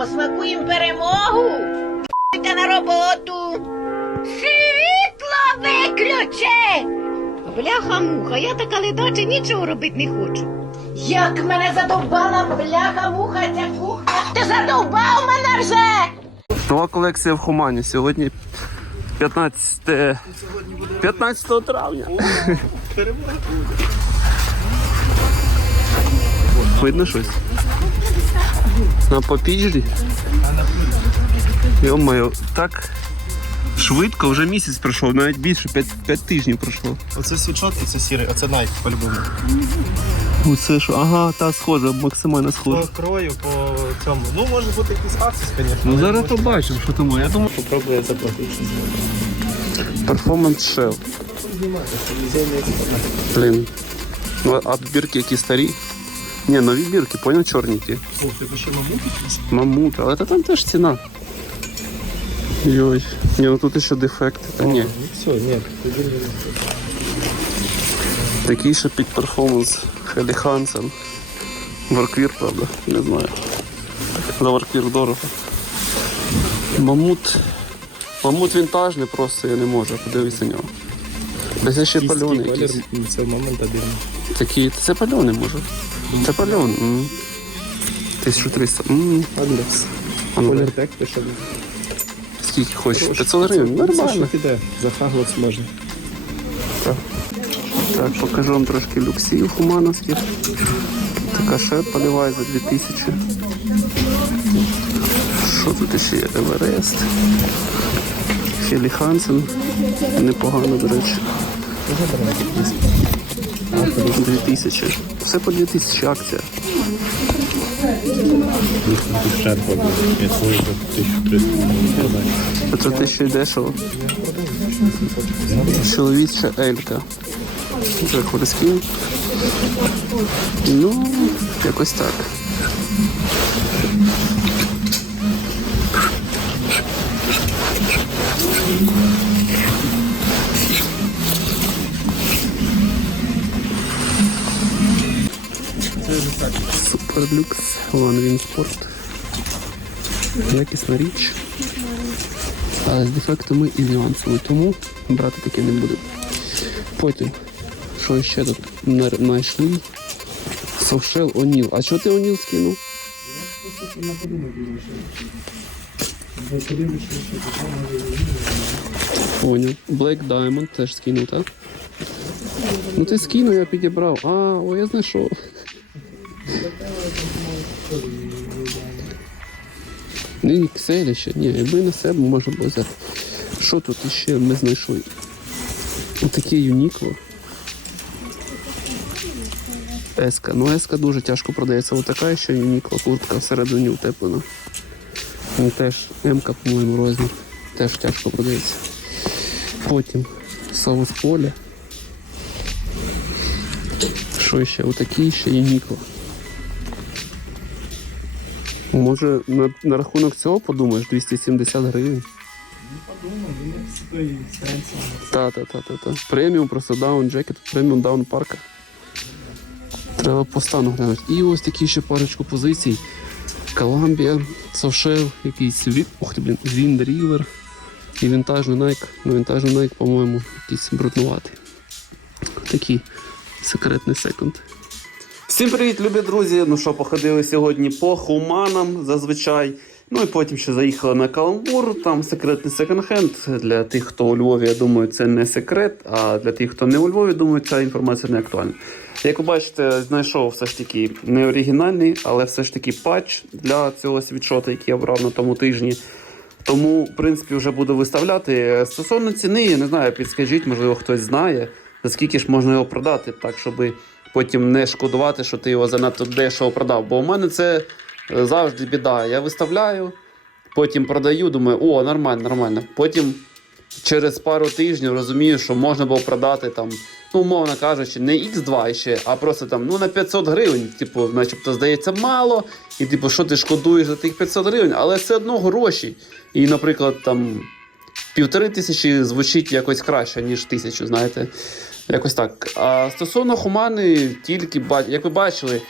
посмакуємо перемогу. Йдете на роботу. Світло виключи! Бляха муха, я така ледача, нічого робити не хочу. Як мене задовбала бляха муха ця кухня. Ти задовбав мене вже! Нова колекція в Хумані. Сьогодні 15, 15 травня. Видно щось? На попіжлі? Йо-моє, так швидко, вже місяць пройшов, навіть більше, 5, 5 тижнів пройшло. Оце світшот і це сірий, оце Nike по-любому. Оце що? Ага, та схоже, максимально По крою, по цьому. Ну, може бути якийсь аксис, звісно. Ну зараз побачимо, що тому. Я думаю, Попробую заплатити. Performance Shell. Блін. Ну, а бірки які старі. Ні, нові бірки, поняв, чорні ті. О, ти ще мамут? Мамут, але це там теж ціна. Йой. Ні, ну тут ще дефекти. Та ні. Ну все, ні, тоді не Такий ще під перформанс. Хелі Хансен. Варквір, правда, не знаю. За варквір дорого. Мамут. Мамут вінтажний просто я не можу, подивися на нього. Десь ще пальоний. Це момент один. Такі, це пальоний може. Це пальон. 1300. М. Адрес. А ну, Колір тек пише. Скільки хочеш? 500 гривень. Нормально. піде. За хаглоц можна. Так, покажу вам трошки люксів хумановських. Така ще поливає за 2000. Що тут ще є? Еверест. Хелі Хансен. Непогано, до речі. 2000. Все по 2000 акція. Ще Я свою за 1300 Це що й дешево. Чоловіча Елька. Це хорискін. Ну, якось так. Суперлюкс, One Sport. Якісна річ. А з дефектами і нюансами, тому брати таке не буду. Потім, що ще тут на- знайшли? Совшел Оніл. А що ти Оніл скинув? Поняв. Black Diamond теж скинув, так? Ну ти скинув, я підібрав. А, о, я знайшов. Не Excel ще, ні, якби на себе було взяти. Що тут ще ми знайшли? Отаке Юнікло. Еска. Ну еска дуже тяжко продається. Отака ще Юнікло, куртка всередині утеплена. Ну, теж М-ка, по-моєму, розмір. Теж тяжко продається. Потім соус поля. Що ще? Отакі ще Юнікло. Може на, на рахунок цього подумаєш 270 гривень. Та, та, та, та, та. Преміум просто даун джекет, преміум даун парка. Треба по стану глянути. І ось такі ще парочку позицій. Columbia, Совшел, якийсь від... Ух ти, блін, Wind River і вінтажний Nike. Ну, вінтажний Nike, по-моєму, якийсь бруднуватий. Такий секретний секунд. Всім привіт, любі друзі! Ну що, походили сьогодні по хуманам зазвичай. Ну і потім ще заїхали на каламбур, там секретний секонд-хенд. Для тих, хто у Львові, я думаю, це не секрет, а для тих, хто не у Львові, думаю, ця інформація не актуальна. Як ви бачите, знайшов все ж таки не оригінальний, але все ж таки патч для цього світшота, який я брав на тому тижні. Тому, в принципі, вже буду виставляти. Стосовно ціни, я не знаю, підскажіть, можливо, хтось знає, за скільки ж можна його продати, так, щоб потім не шкодувати, що ти його занадто дешево продав. Бо у мене це е, завжди біда. Я виставляю, потім продаю, думаю, о, нормально, нормально. Потім через пару тижнів розумію, що можна було продати там, ну, умовно кажучи, не X2 ще, а просто там ну, на 500 гривень. Типу, начебто, здається, мало. І типу, що ти шкодуєш за тих 500 гривень, але все одно гроші. І, наприклад, там півтори тисячі звучить якось краще, ніж тисячу, знаєте. Якось так. А стосовно хумани, тільки як ви бачили,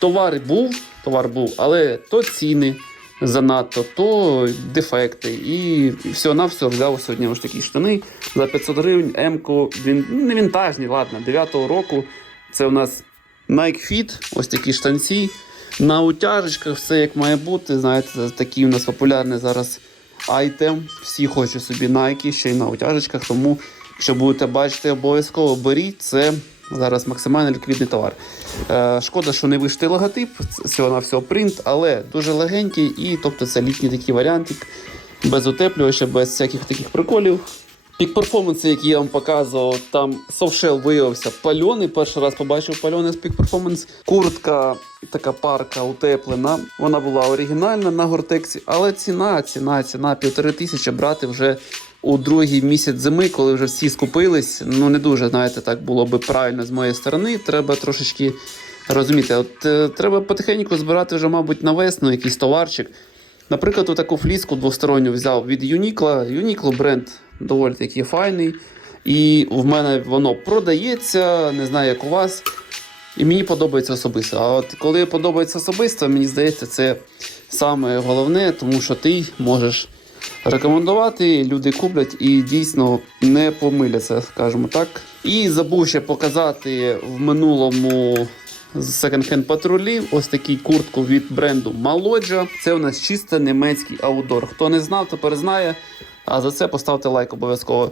товар був, товар був, але то ціни, занадто, то дефекти. І все на все взяв сьогодні ось такі штани за 500 гривень. М-ку, він ну, не вінтажні, ладно, 9-го року. Це у нас Nike Fit, ось такі штанці. На утяжечках все як має бути. Знаєте, такий у нас популярний зараз айтем. Всі хочуть собі Nike, ще й на утяжечках. Тому, якщо будете бачити, обов'язково беріть. Це зараз максимально ліквідний товар. Е, шкода, що не вишитий логотип, всього на всього принт, але дуже легенький, і тобто це літній такий варіантик, без утеплювача, без всяких таких приколів. Пік перформанси, який я вам показував, там софтшел виявився пальоний. Перший раз побачив пальоний з пік перформанс. Куртка, така парка утеплена. Вона була оригінальна на гортексі, але ціна, ціна, ціна півтори тисячі брати вже у другий місяць зими, коли вже всі скупились. Ну не дуже, знаєте, так було би правильно з моєї сторони. Треба трошечки розуміти. От е, треба потихеньку збирати вже, мабуть, на весну якийсь товарчик. Наприклад, таку фліску двосторонню взяв від Uniqlo. Uniqlo бренд доволі такий файний. І в мене воно продається, не знаю, як у вас. І мені подобається особисто. А от коли подобається особисто, мені здається, це саме головне, тому що ти можеш рекомендувати, люди куплять і дійсно не помиляться, скажімо так. І забув ще показати в минулому секонд-хенд патрулів ось такий куртку від бренду Малоджа. Це у нас чисто німецький аудор. Хто не знав, тепер знає. А за це поставте лайк обов'язково.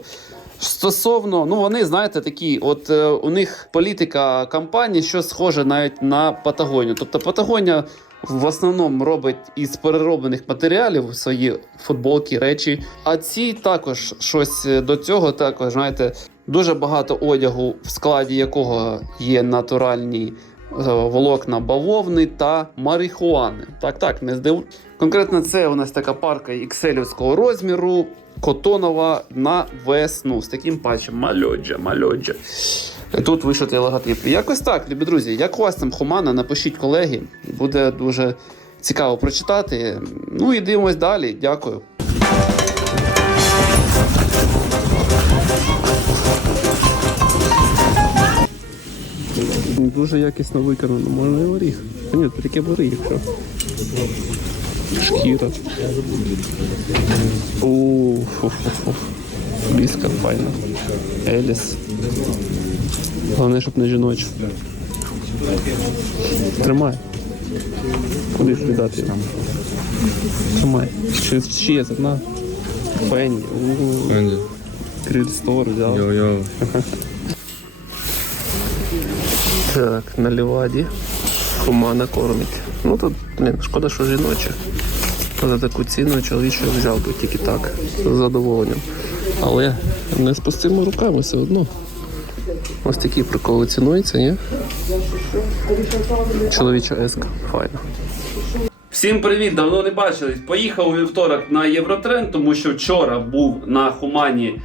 Стосовно, ну вони знаєте, такі, от е, у них політика компанії, що схоже навіть на Патагонію. Тобто Патагонія в основному робить із перероблених матеріалів свої футболки, речі. А ці також щось е, до цього, також знаєте, дуже багато одягу, в складі якого є натуральні е, волокна бавовни та марихуани. Так, так, не здив. Конкретно це у нас така парка XL розміру, котонова на весну з таким патчем. Мальоджа, мальоджа. Тут вишитий логотип. Якось так, любі друзі. Як у вас там Хумана, напишіть колеги. Буде дуже цікаво прочитати. Ну і дивимось далі. Дякую. Дуже якісно виконано, можна і оріг. Та ні, таке бери, якщо. Шкіра. Ууу, фу-фу-фу. Еліс. Головне, щоб не жіноче. Тримай. Куди ж віддати? Тримай. Чи ще є одна? Фенні. Анді, Крильстор взяв. йо-йо. Так, на ліваді хумана кормить. Ну тут, блін, шкода, що жіноче. За таку ціну чоловіче взяв би тільки так, з задоволенням. Але не з пустими руками все одно. Ось такі приколи цінуються, ні? Чоловіча еска, файно. Всім привіт! Давно не бачились. Поїхав у вівторок на Євротрен, тому що вчора був на Хумані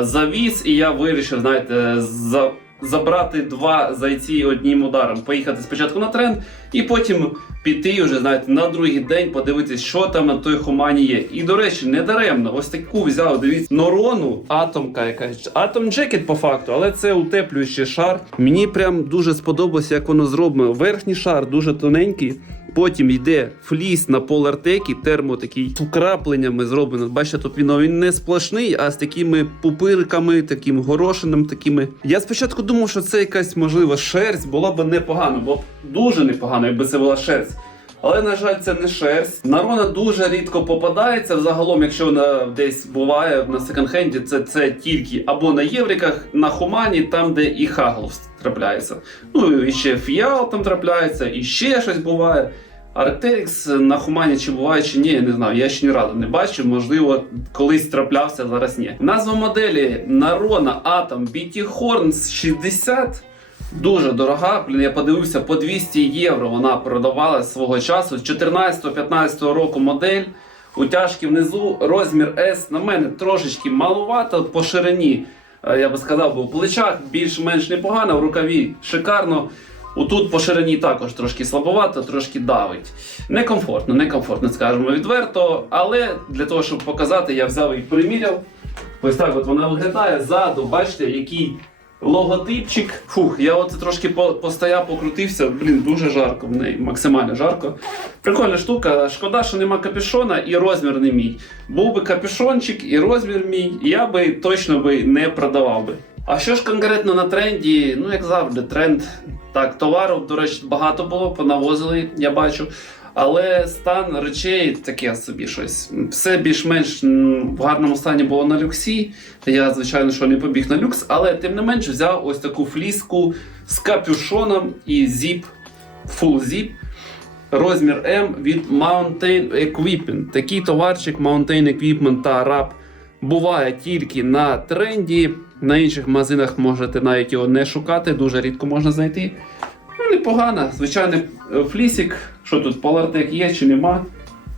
завіз, і я вирішив, знаєте, за, забрати два зайці одним ударом. Поїхати спочатку на тренд, і потім піти вже, знаєте, на другий день подивитись, що там на той Хумані є. І до речі, не даремно, ось таку взяв, дивіться, норону, атомка якась. Атом джекет по факту, але це утеплюючий шар. Мені прям дуже сподобалося, як воно зроблено. Верхній шар дуже тоненький. Потім йде фліс на полартекі, термо такий з вкрапленнями зроблено. Бачите, тут він, він не сплошний, а з такими пупирками, таким горошином. такими. Я спочатку думав, що це якась можливо шерсть, була б непогано, бо дуже непогано, якби це була шерсть. Але, на жаль, це не шерсть. Нарона дуже рідко попадається. Взагалом, якщо вона десь буває на секонд-хенді, це, це тільки або на євриках, на хумані, там, де і хаглов трапляється. Ну і ще фіал там трапляється, і ще щось буває. Арктерікс на хумані чи буває, чи ні, я не знаю. Я ще ні разу не бачив. Можливо, колись траплявся, зараз ні. Назва моделі Нарона Atom BT Horns 60. Дуже дорога. Блін, я подивився по 200 євро. Вона продавалась свого часу. З 14-15 року модель. Утяжки внизу, розмір S на мене трошечки маловато по ширині. е, Я би сказав, в плечах більш-менш непогано, в рукаві шикарно. Отут по ширині також трошки слабовато, трошки давить. Некомфортно, некомфортно, скажемо відверто. Але для того, щоб показати, я взяв і приміряв. Ось так от вона виглядає ззаду. Бачите, який логотипчик. Фух, я оце трошки постояв, покрутився. Блін, дуже жарко в неї, максимально жарко. Прикольна штука. Шкода, що нема капюшона і розмір не мій. Був би капюшончик і розмір мій, я би точно би не продавав би. А що ж конкретно на тренді? Ну, як завжди, тренд. Так, товару, до речі, багато було, понавозили, я бачу. Але стан речей таке собі щось. Все більш-менш в гарному стані було на люксі. Я, звичайно, що не побіг на люкс, але тим не менш взяв ось таку фліску з капюшоном і зіп, full zip. Розмір М від Mountain Equipment. Такий товарчик Mountain Equipment та Rap буває тільки на тренді. На інших магазинах можете навіть його не шукати, дуже рідко можна знайти. Ну, непогано. Звичайний е, флісик. Що тут, Polartec є чи нема?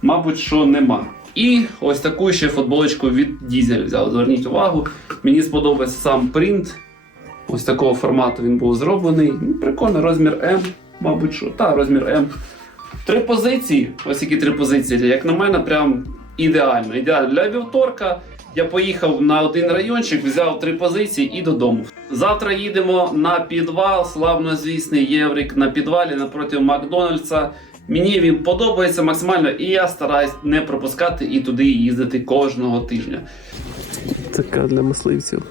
Мабуть, що нема. І ось таку ще футболочку від Дізель взяв. Зверніть увагу. Мені сподобається сам принт. Ось такого формату він був зроблений. Прикольно, розмір М, мабуть, що. Та, розмір М. Три позиції. Ось які три позиції. Як на мене, прям ідеально. Ідеально для вівторка. Я поїхав на один райончик, взяв три позиції і додому. Завтра їдемо на підвал, славнозвісний Єврик на підвалі напроти Макдональдса. Мені він подобається максимально, і я стараюсь не пропускати і туди їздити кожного тижня. Така для мисливців.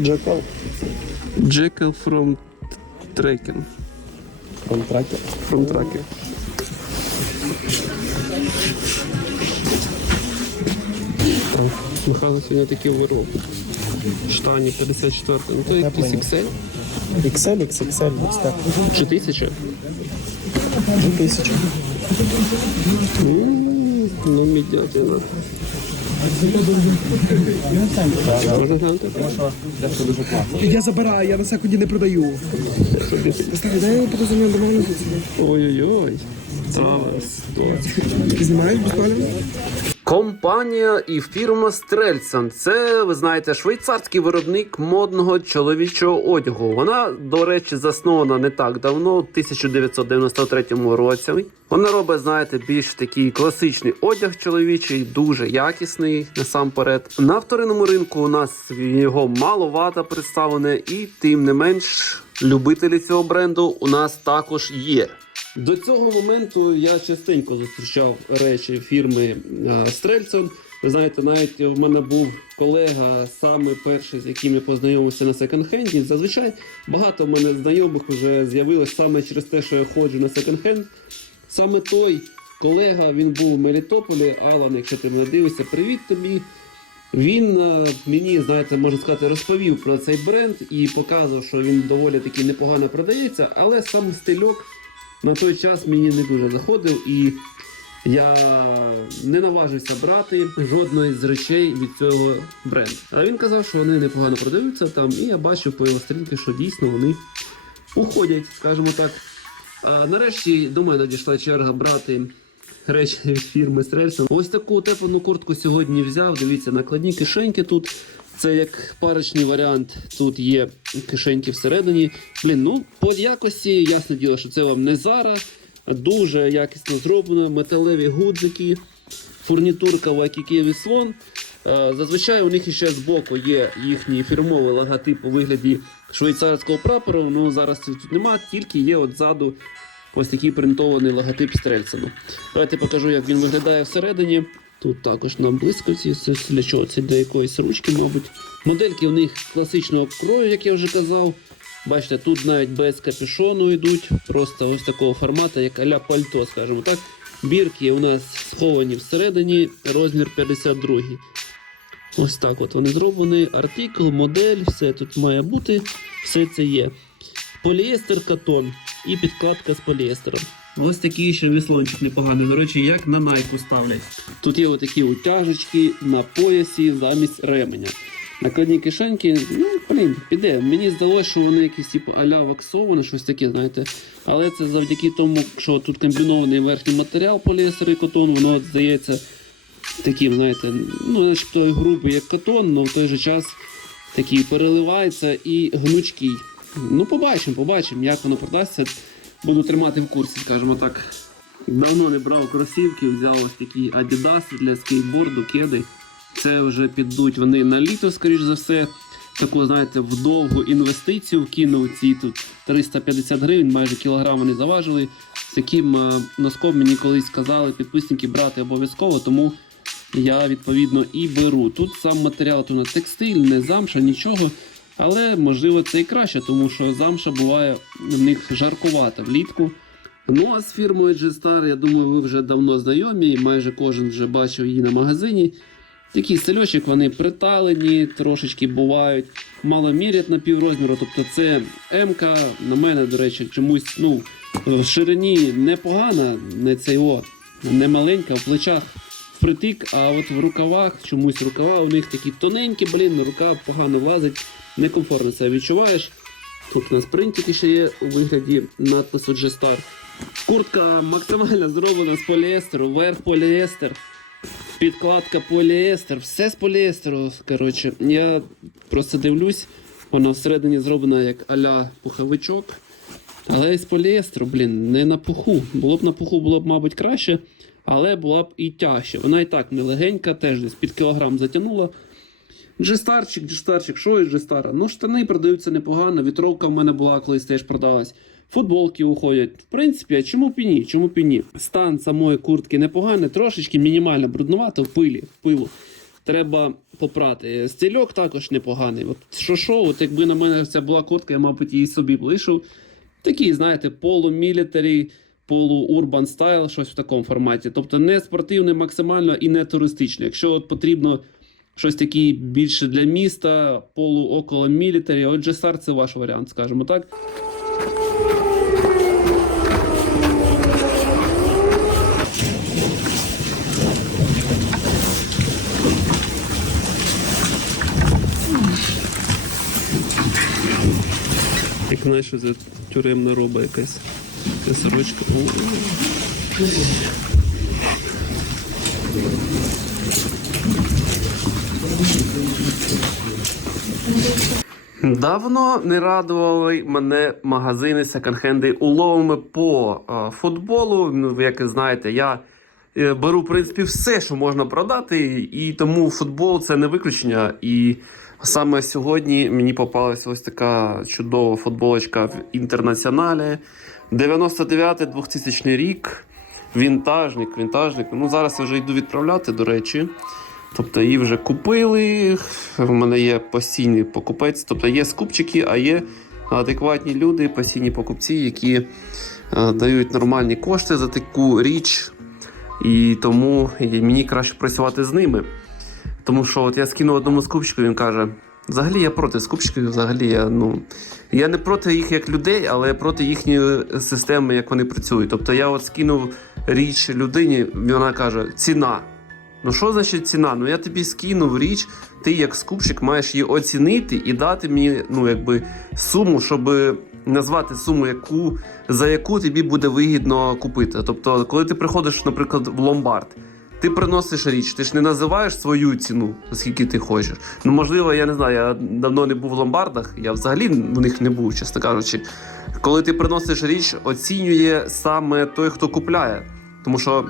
Джекал. Джекал from Trekking. From Trekking. From Trekking. Михайло сьогодні такі вироб. Штані 54. Ну то якийсь XL. XL, XXL, XL. 3000? тисячу. Ну, мідятина. Ну. Можна? Я забираю, я на секунді не продаю. Старі, дай я подозрюю до мене. Ой-ой-ой. Знімаєш без Компанія і фірма Стрельцен. Це, ви знаєте, швейцарський виробник модного чоловічого одягу. Вона, до речі, заснована не так давно, в 1993 році. Вона робить, знаєте, більш такий класичний одяг чоловічий, дуже якісний насамперед. На вторинному ринку у нас його маловато представлене, і тим не менш, любителі цього бренду у нас також є. До цього моменту я частенько зустрічав речі фірми Стрельсон. Ви знаєте, навіть в мене був колега, саме перший, з яким я познайомився на секонд-хенді. Зазвичай багато в мене знайомих вже з'явилось саме через те, що я ходжу на секонд-хенд. Саме той колега, він був у Мелітополі. Алан, якщо ти мене дивишся, привіт тобі. Він е, мені, знаєте, можна сказати, розповів про цей бренд і показував, що він доволі таки непогано продається, але сам стильок на той час мені не дуже заходив, і я не наважився брати жодної з речей від цього бренду. А він казав, що вони непогано продаються там, і я бачив по його сторінки, що дійсно вони уходять, скажімо так. А нарешті до мене дійшла черга брати речі від фірми Стрельсон. Ось таку утеплену куртку сьогодні взяв. Дивіться, накладні кишеньки тут. Це як парочний варіант. Тут є кишеньки всередині. Блін, ну по якості, ясне діло, що це вам не Зара. Дуже якісно зроблено, металеві гудзики, фурнітурка Waikiki слон. Е, Зазвичай у них іще збоку є їхній фірмовий логотип у вигляді швейцарського прапору. Ну зараз цього тут нема, тільки є от ззаду ось такий принтований логотип Стрельсону. Давайте покажу, як він виглядає всередині. Тут також на блискавці, для чого? Це для якоїсь ручки, мабуть. Модельки у них класичного крою, як я вже казав. Бачите, тут навіть без капюшону йдуть, просто ось такого формату, як а-ля пальто, скажімо так. Бірки у нас сховані всередині, розмір 52. Ось так от вони зроблені. Артикл, модель, все тут має бути, все це є. Поліестер катон і підкладка з поліестером. Ось такий ще віслончик непоганий. До речі, як на найку ставлять. Тут є отакі утяжечки на поясі замість ременя. Накладні кишеньки, ну, блін, піде. Мені здалося, що вони якісь типу аля ваксовані, щось таке, знаєте. Але це завдяки тому, що тут комбінований верхній матеріал поліестер і котон, воно здається таким, знаєте, ну, начебто грубий, як катон, але в той же час такий переливається і гнучкий. Ну, побачимо, побачимо, як воно продасться. Буду тримати в курсі, скажімо так. Давно не брав кросівки, взяв ось такі Adidas для скейтборду, кеди. Це вже підуть вони на літо, скоріш за все. таку, знаєте, вдовгу інвестицію вкинув ці тут 350 гривень, майже кілограм вони заважили. З таким е, носком мені колись сказали підписники брати обов'язково, тому я відповідно і беру. Тут сам матеріал тут на текстиль, не замша, нічого. Але можливо це і краще, тому що замша буває в них жаркувата влітку. Ну а з фірмою G-Star, я думаю, ви вже давно знайомі, і майже кожен вже бачив її на магазині. Такі стельочок, вони приталені, трошечки бувають, мало мірять на піврозміру. Тобто це м на мене, до речі, чомусь ну, в ширині непогана, не цей о, не маленька, в плечах впритик, а от в рукавах чомусь рукава у них такі тоненькі, блін, рука погано влазить, некомфортно це відчуваєш. Тут у нас принтики ще є у вигляді надпису G-Star. Куртка максимально зроблена з поліестеру, верх поліестер, підкладка поліестер, все з поліестеру. Коротше, я просто дивлюсь, вона всередині зроблена як аля пуховичок. Але з поліестеру, блін, не на пуху. Було б на пуху, було б, мабуть, краще, але була б і тяжче. Вона і так не легенька, теж десь під кілограм затягнула. Джестарчик, джестарчик, що із джестара? Ну, штани продаються непогано. Вітровка в мене була, колись теж продалась. Футболки уходять. В принципі, а чому б і ні? Чому б і ні? Стан самої куртки непоганий, трошечки мінімально бруднувато в пилі, в пилу. Треба попрати. Стільок також непоганий. От що що, от якби на мене ця була куртка, я, мабуть, її собі б лишив. Такий, знаєте, полумілітарі, полуурбан стайл, щось в такому форматі. Тобто не спортивний максимально і не туристичний. Якщо от потрібно щось таке більше для міста, полу около мілітарі, от Джесар це ваш варіант, скажімо так. Як знаєш, це тюремна роба якась. Ця сорочка. Давно не радували мене магазини секонд-хенди уловами по е, футболу. Ну, як ви знаєте, я е, беру в принципі все, що можна продати, і тому футбол це не виключення. І саме сьогодні мені попалася ось така чудова футболочка в інтернаціоналі. 99-2000 рік. Вінтажник, вінтажник. Ну зараз я вже йду відправляти, до речі. Тобто її вже купили. В мене є постійний покупець. Тобто є скупчики, а є адекватні люди, постійні покупці, які е, дають нормальні кошти за таку річ. І тому мені краще працювати з ними. Тому що от я скинув одному скупчику, він каже: взагалі я проти скупчиків, взагалі я ну. Я не проти їх як людей, але проти їхньої системи, як вони працюють. Тобто я от скинув річ людині, вона каже, ціна. Ну що значить ціна? Ну я тобі скинув річ, ти як скупщик маєш її оцінити і дати мені ну, якби, суму, щоб назвати суму, яку, за яку тобі буде вигідно купити. Тобто, коли ти приходиш, наприклад, в ломбард, ти приносиш річ, ти ж не називаєш свою ціну, скільки ти хочеш. Ну, можливо, я не знаю, я давно не був в ломбардах, я взагалі в них не був, чесно кажучи. Коли ти приносиш річ, оцінює саме той, хто купляє. Тому що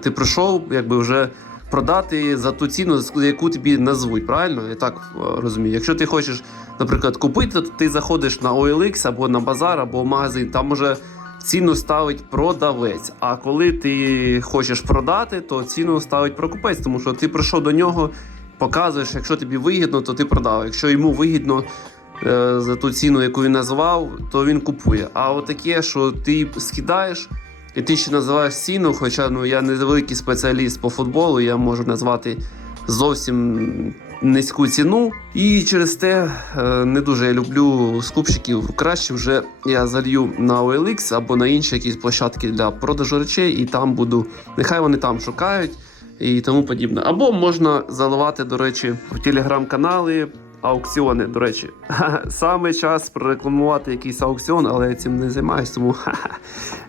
ти прийшов, якби вже продати за ту ціну, яку тобі назвуть. Правильно? Я так е, розумію. Якщо ти хочеш, наприклад, купити, то ти заходиш на OLX або на базар, або в магазин, там уже ціну ставить продавець. А коли ти хочеш продати, то ціну ставить прокупець, тому що ти прийшов до нього, показуєш, якщо тобі вигідно, то ти продав. Якщо йому вигідно. е, За ту ціну, яку він назвав, то він купує. А от таке, що ти скидаєш, і ти ще називаєш ціну, хоча ну, я не великий спеціаліст по футболу, я можу назвати зовсім низьку ціну. І через те е, не дуже я люблю скупщиків. Краще вже я залью на OLX або на інші якісь площадки для продажу речей, і там буду. Нехай вони там шукають і тому подібне. Або можна заливати, до речі, в телеграм-канали. Аукціони, до речі, саме час прорекламувати якийсь аукціон, але я цим не займаюся, тому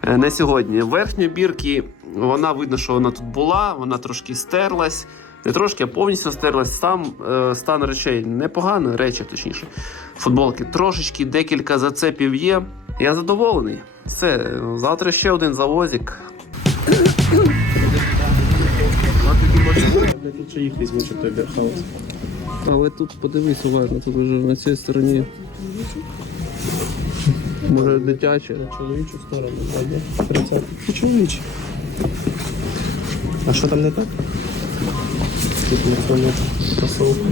не сьогодні. Верхня бірки, вона видно, що вона тут була, вона трошки стерлась. Не трошки, а повністю стерлась. Сам е, стан речей непогано, речі, точніше. Футболки трошечки, декілька зацепів є. Я задоволений. Все, завтра ще один завозик. Ще їх візьму, чи той Берхаус. Але тут подивись уважно, тут вже на цій стороні. Може дитяче. Чоловічу сторону, так? Тридцять. Чоловічі. А що там не так? Тут на цьому кросовку.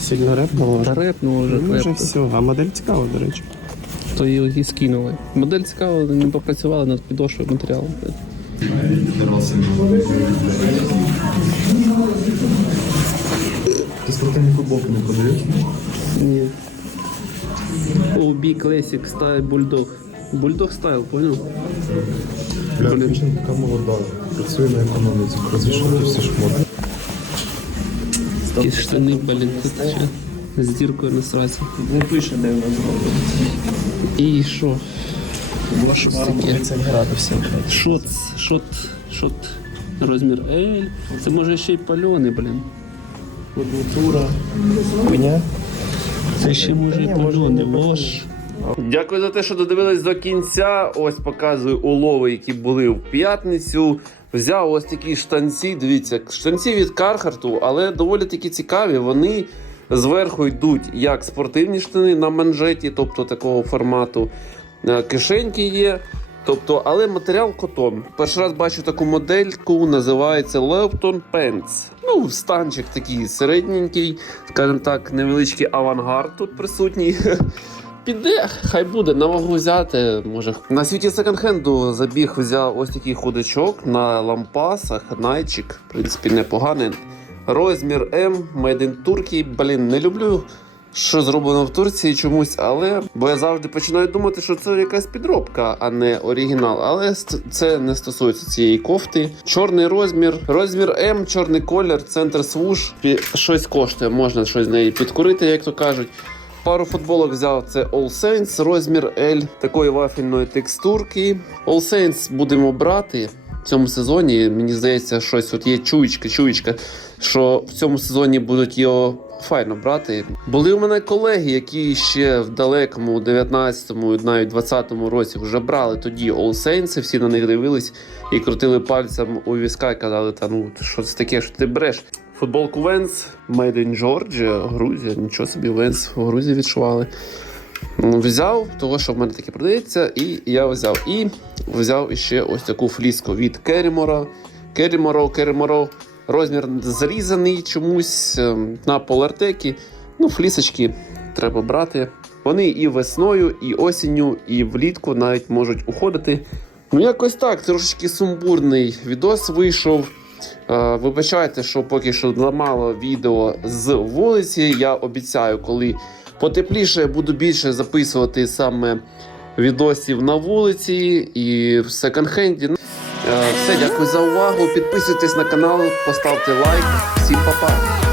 Сильно репнуло. Та репнуло вже Ну, вже все. А модель цікава, до речі. То її скинули. Модель цікава, не попрацювали над підошвою матеріалом. Ти футболки не продаєш? Ні. OB Classic Style Bulldog. Bulldog Style, понял? Бля, Блін. така молода. Працює на економіці, розвішати всі шмоти. Якісь штани, блін, тут ще з діркою на сраці. Не пише, де вона зроблена. І що? Шмаром 30 градусів. Шот, шот, шот. Розмір L. Це може ще й пальоний, блін. Фурнітура. Хуйня. Це ще може не Вож. Дякую за те, що додивились до кінця. Ось показую улови, які були в п'ятницю. Взяв ось такі штанці. Дивіться, штанці від Кархарту, але доволі таки цікаві. Вони зверху йдуть як спортивні штани на манжеті, тобто такого формату. Е, Кишеньки є. Тобто, але матеріал котон. Перший раз бачу таку модельку, називається Leopton Pants. Ну, станчик такий середненький, скажімо так, невеличкий авангард тут присутній. Піде, хай буде, на вагу взяти. Може. На світі секонд-хенду забіг взяв ось такий ходачок на лампасах, найчик, в принципі, непоганий. Розмір М, Made in Turkey. Блін, не люблю, що зроблено в Турції чомусь, але бо я завжди починаю думати, що це якась підробка, а не оригінал. Але це не стосується цієї кофти. Чорний розмір, розмір М, чорний колір, центр свуш. Щось коштує, можна щось з неї підкурити, як то кажуть. Пару футболок взяв це All Saints, розмір L, такої вафельної текстурки. All Saints будемо брати цьому сезоні. Мені здається, щось от є чуєчка, чуєчка, що в цьому сезоні будуть його файно брати. Були у мене колеги, які ще в далекому 19-му, навіть 20-му році вже брали тоді All Saints, всі на них дивились і крутили пальцем у візка і казали, та ну що це таке, що ти береш? Футболку Венс, Made in Georgia, Грузія, нічого собі Венс в Грузії відшували. Взяв, того, що в мене таке продається, і я взяв. І взяв іще ось таку фліску від Керімора. Керіморо, Керіморо. Розмір зрізаний чомусь ем, на полартекі. Ну, флісочки треба брати. Вони і весною, і осінню, і влітку навіть можуть уходити. Ну, якось так, трошечки сумбурний відос вийшов. Е, Вибачайте, що поки що замало відео з вулиці. Я обіцяю, коли потепліше, буду більше записувати саме відосів на вулиці і в секонд-хенді. Е, Все, дякую за увагу. Підписуйтесь на канал, поставте лайк. Всім па-па!